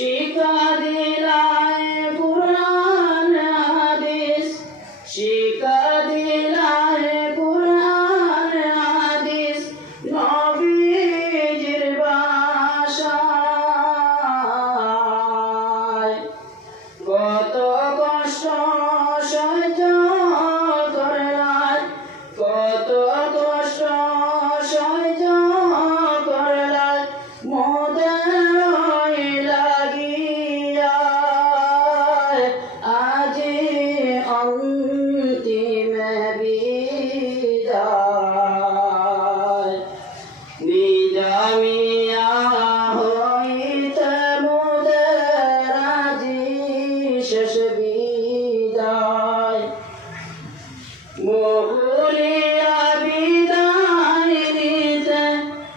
শিক্ষা দিলায় কুরআন হাদিস, শিক্ষা দিলায় কুরআন হাদিস, নবীজির ভাষায়। কত কষ্ট সহ্য করলাম, কত কষ্ট সহ্য করলাম মোদের লাগিয়া, আজি অন্তিম বিদায়। নিজামিয়া হইতে মোদের আজি শেষ বিদায়। মহুলিয়া বিদায় নিতে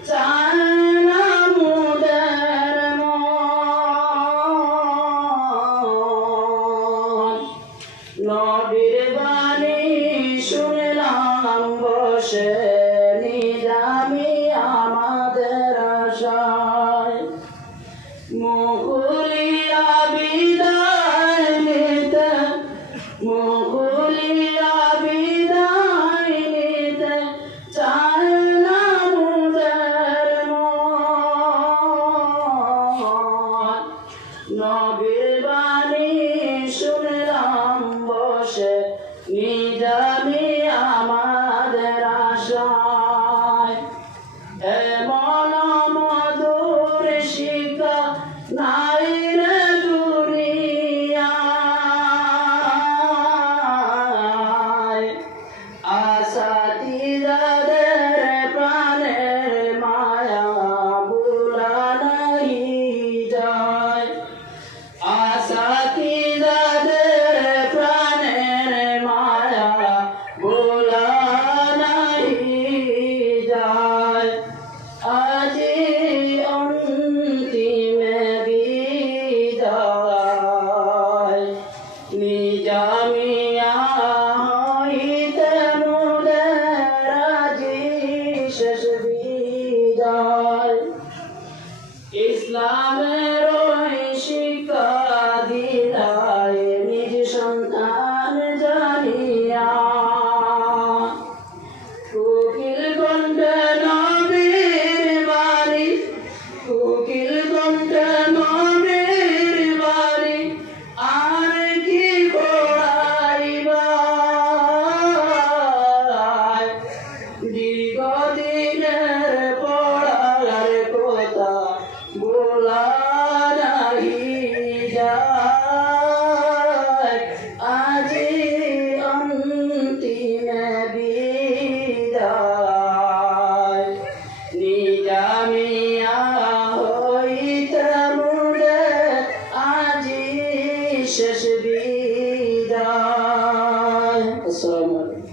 চায় না মোদের মন। নবীর বাণী শুনলাম বসে, নিজামি আমাদের আশায়। মহুলিয়া বিদায় নিতে, মহুলিয়া বিদায় নিতে চায় না মোদের মন। নবীর বাণী শুনলাম বসে, নিজামি আমাদের আশায়। এমন মধুর শিক্ষা নাই রে দুনিয়ায়। আসাতিজাদের প্রাণের মায়া ভুলা নাই যায়। আসাতিজাদের প্রাণের মায়া ভুলা নাই যায়। আজি অন্তিম বিদায়। নিজামিয়া হইতে মোদের আজি শেষ বিদায়। ইসলামের শিক্ষা দিলায় নিজ সন্তান জানিয়া, কোকিল কণ্ঠে নবীর বাণী, কোকিল কণ্ঠে নবীর বাণী, আর কি পড়াইবা। দীর্ঘদিনের পড়ার কথা বলা নাহি যায়। আজি অন্তিম বিদায়। নিজামিয়া হইতে মোদের আজি শেষ বিদায়। আসসালামু আলাইকুম।